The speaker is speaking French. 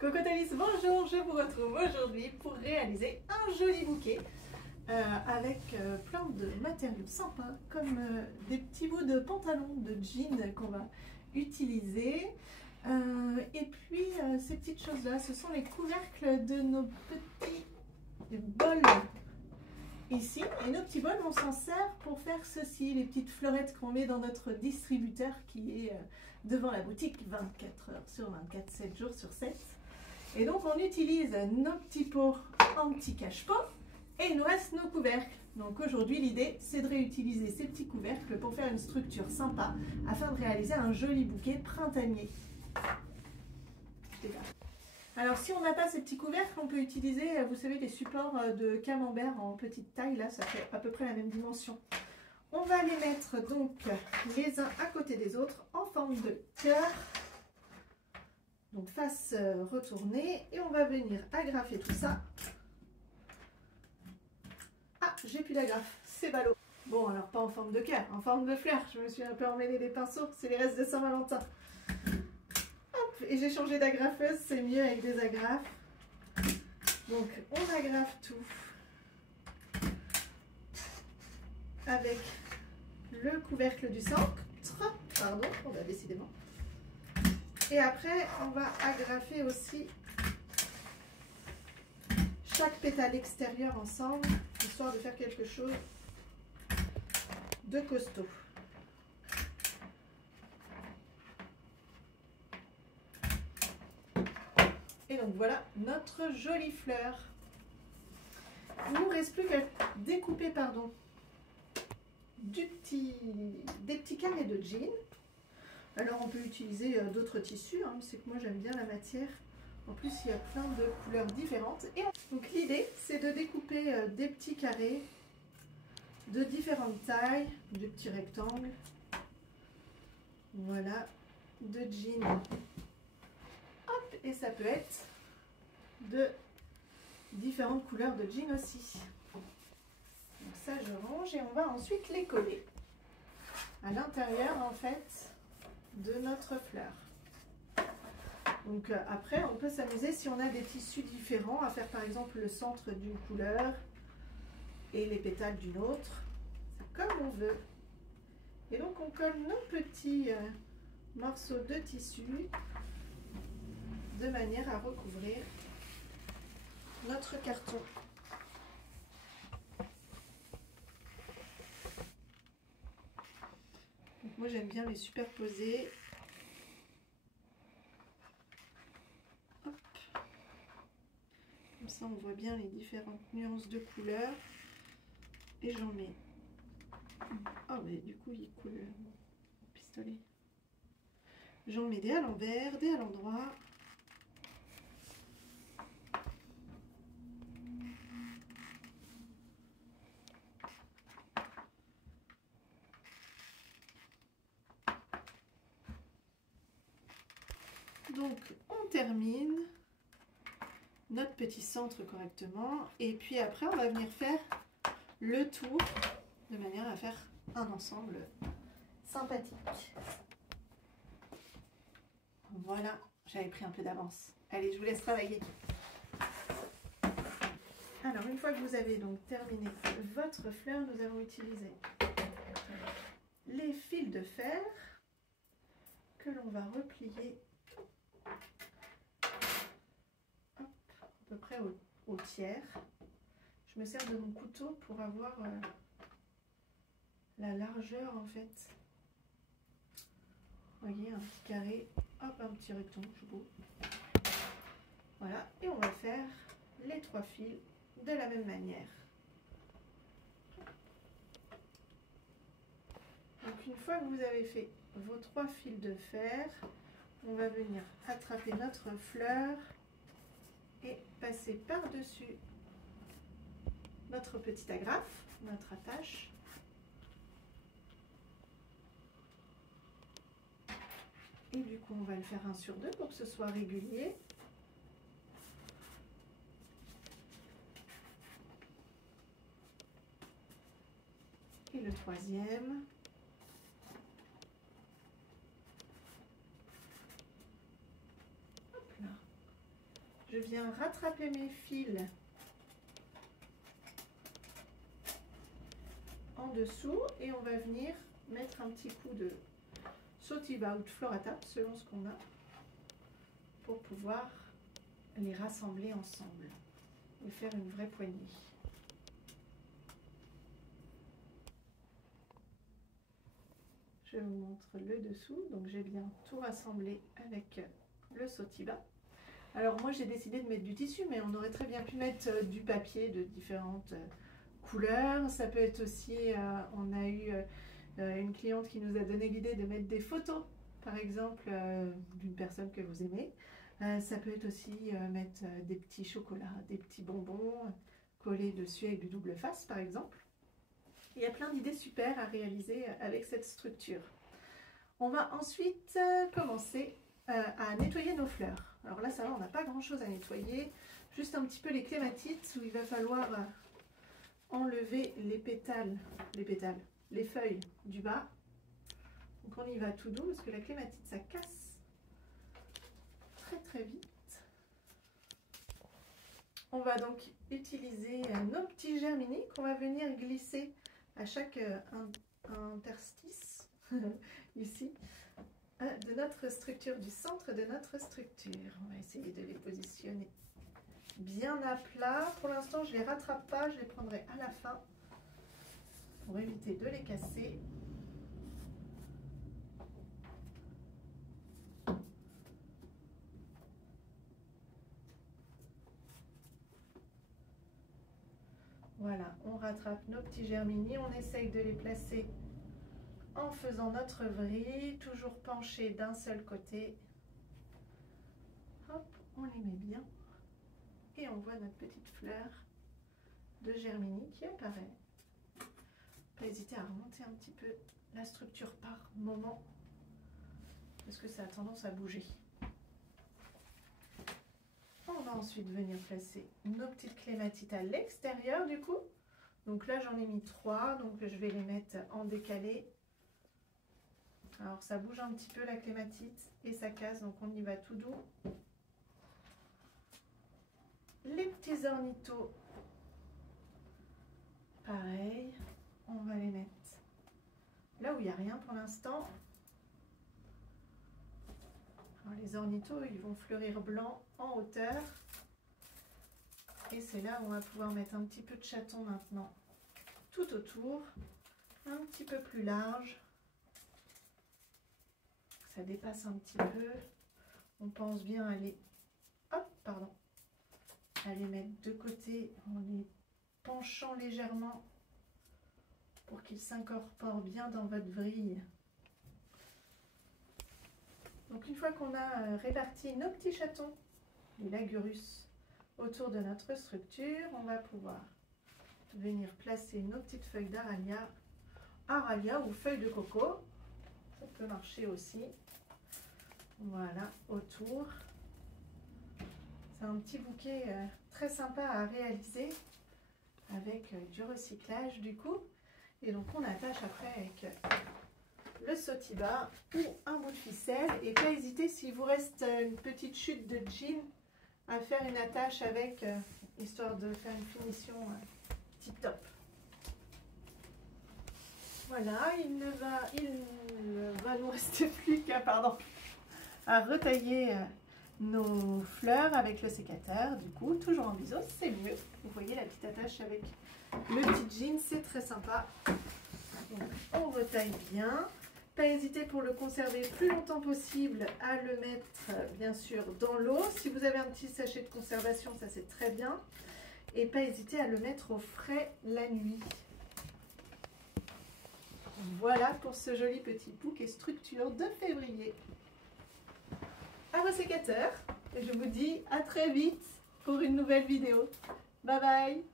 Cocotalis, bonjour, je vous retrouve aujourd'hui pour réaliser un joli bouquet avec plein de matériaux sympas comme des petits bouts de pantalon, de jean qu'on va utiliser. Et puis ces petites choses là, ce sont les couvercles de nos petits bols ici. Et nos petits bols, on s'en sert pour faire ceci, les petites fleurettes qu'on met dans notre distributeur qui est devant la boutique 24 heures sur 24, 7 jours sur 7. Et donc on utilise nos petits pots anti-cache-pot et il nous reste nos couvercles. Donc aujourd'hui l'idée c'est de réutiliser ces petits couvercles pour faire une structure sympa afin de réaliser un joli bouquet printanier. Alors si on n'a pas ces petits couvercles, on peut utiliser, vous savez, les supports de camembert en petite taille, là ça fait à peu près la même dimension. On va les mettre donc les uns à côté des autres en forme de cœur. Donc face retournée, et on va venir agrafer tout ça. Ah, j'ai plus d'agrafe, c'est ballot. Bon, alors pas en forme de cœur, en forme de fleur. Je me suis un peu emmêlé les pinceaux, c'est les restes de Saint-Valentin. Hop, et j'ai changé d'agrafeuse, c'est mieux avec des agrafes. Donc on agrafe tout avec le couvercle du centre. Pardon, on va décidément. Et après, on va agrafer aussi chaque pétale extérieure ensemble, histoire de faire quelque chose de costaud. Et donc voilà notre jolie fleur. Il ne nous reste plus qu'à découper des petits carrés de jean. Alors on peut utiliser d'autres tissus, hein, c'est que moi j'aime bien la matière. En plus il y a plein de couleurs différentes. Et donc l'idée c'est de découper des petits carrés de différentes tailles, de petits rectangles. Voilà, de jean. Hop, et ça peut être de différentes couleurs de jean aussi. Donc ça je range et on va ensuite les coller à l'intérieur en fait de notre fleur. Donc après on peut s'amuser si on a des tissus différents à faire par exemple le centre d'une couleur et les pétales d'une autre, c'est comme on veut. Et donc on colle nos petits morceaux de tissu de manière à recouvrir notre carton. Donc moi j'aime bien les superposer. Hop. Comme ça on voit bien les différentes nuances de couleurs. Et j'en mets. Oh mais du coup il coule le pistolet. J'en mets des à l'envers, des à l'endroit. Donc on termine notre petit centre correctement et puis après on va venir faire le tour de manière à faire un ensemble sympathique. Voilà, j'avais pris un peu d'avance. Allez, je vous laisse travailler. Alors une fois que vous avez donc terminé votre fleur, nous allons utiliser les fils de fer que l'on va replier à peu près au tiers. Je me sers de mon couteau pour avoir la largeur en fait. Vous voyez, un petit carré, hop, un petit rectangle, beau. Voilà, et on va faire les 3 fils de la même manière. Donc une fois que vous avez fait vos 3 fils de fer, on va venir attraper notre fleur et passer par-dessus notre petit agrafe, notre attache. Et du coup, on va le faire 1 sur 2 pour que ce soit régulier. Et le 3e. Hop là. je viens rattraper mes fils en dessous et on va venir mettre un petit coup de Sativa ou de Florata selon ce qu'on a pour pouvoir les rassembler ensemble et faire une vraie poignée. Je vous montre le dessous, donc j'ai bien tout rassemblé avec le Sativa. Alors moi j'ai décidé de mettre du tissu, mais on aurait très bien pu mettre du papier de différentes couleurs. Ça peut être aussi, on a eu une cliente qui nous a donné l'idée de mettre des photos, par exemple, d'une personne que vous aimez. Ça peut être aussi mettre des petits chocolats, des petits bonbons collés dessus avec du double face, par exemple. Il y a plein d'idées super à réaliser avec cette structure. On va ensuite commencer à nettoyer nos fleurs. Alors là, ça va, on n'a pas grand-chose à nettoyer. Juste un petit peu les clématites où il va falloir enlever les feuilles du bas. Donc on y va tout doux parce que la clématite, ça casse très vite. On va donc utiliser nos petits germinis qu'on va venir glisser à chaque interstice ici de notre structure, du centre de notre structure. On va essayer de les positionner bien à plat. Pour l'instant, je ne les rattrape pas, je les prendrai à la fin pour éviter de les casser. Voilà, on rattrape nos petits germinis, on essaye de les placer en faisant notre vrille, toujours penché d'un seul côté. Hop, on les met bien et on voit notre petite fleur de germini qui apparaît. Pas hésiter à remonter un petit peu la structure par moment parce que ça a tendance à bouger. On va ensuite venir placer nos petites clématites à l'extérieur du coup. Donc là j'en ai mis 3, donc je vais les mettre en décalé. Alors ça bouge un petit peu la clématite et ça casse, donc on y va tout doux. Les petits ornithos, pareil, on va les mettre là où il n'y a rien pour l'instant. Les ornithos, ils vont fleurir blanc en hauteur. Et c'est là où on va pouvoir mettre un petit peu de chaton maintenant tout autour, un petit peu plus large. Ça dépasse un petit peu. On pense bien à les, à les mettre de côté en les penchant légèrement pour qu'ils s'incorporent bien dans votre vrille. Donc une fois qu'on a réparti nos petits chatons, les lagurus, autour de notre structure, on va pouvoir venir placer nos petites feuilles d'aralia ou feuilles de coco. Ça peut marcher aussi. Voilà, autour. C'est un petit bouquet très sympa à réaliser avec du recyclage du coup. Et donc on attache après avec le Sativa ou un bout de ficelle, et pas hésiter, s'il vous reste une petite chute de jean, à faire une attache avec, histoire de faire une finition tip top. Voilà, il ne va nous rester plus qu'à à retailler nos fleurs avec le sécateur, du coup toujours en biseau, c'est mieux. Vous voyez la petite attache avec le petit jean, c'est très sympa. Donc, on retaille bien. Pas hésiter pour le conserver plus longtemps possible à le mettre bien sûr dans l'eau. Si vous avez un petit sachet de conservation, ça c'est très bien. Et pas hésiter à le mettre au frais la nuit. Voilà pour ce joli petit bouquet structure de février. À vos sécateurs. Et je vous dis à très vite pour une nouvelle vidéo. Bye bye.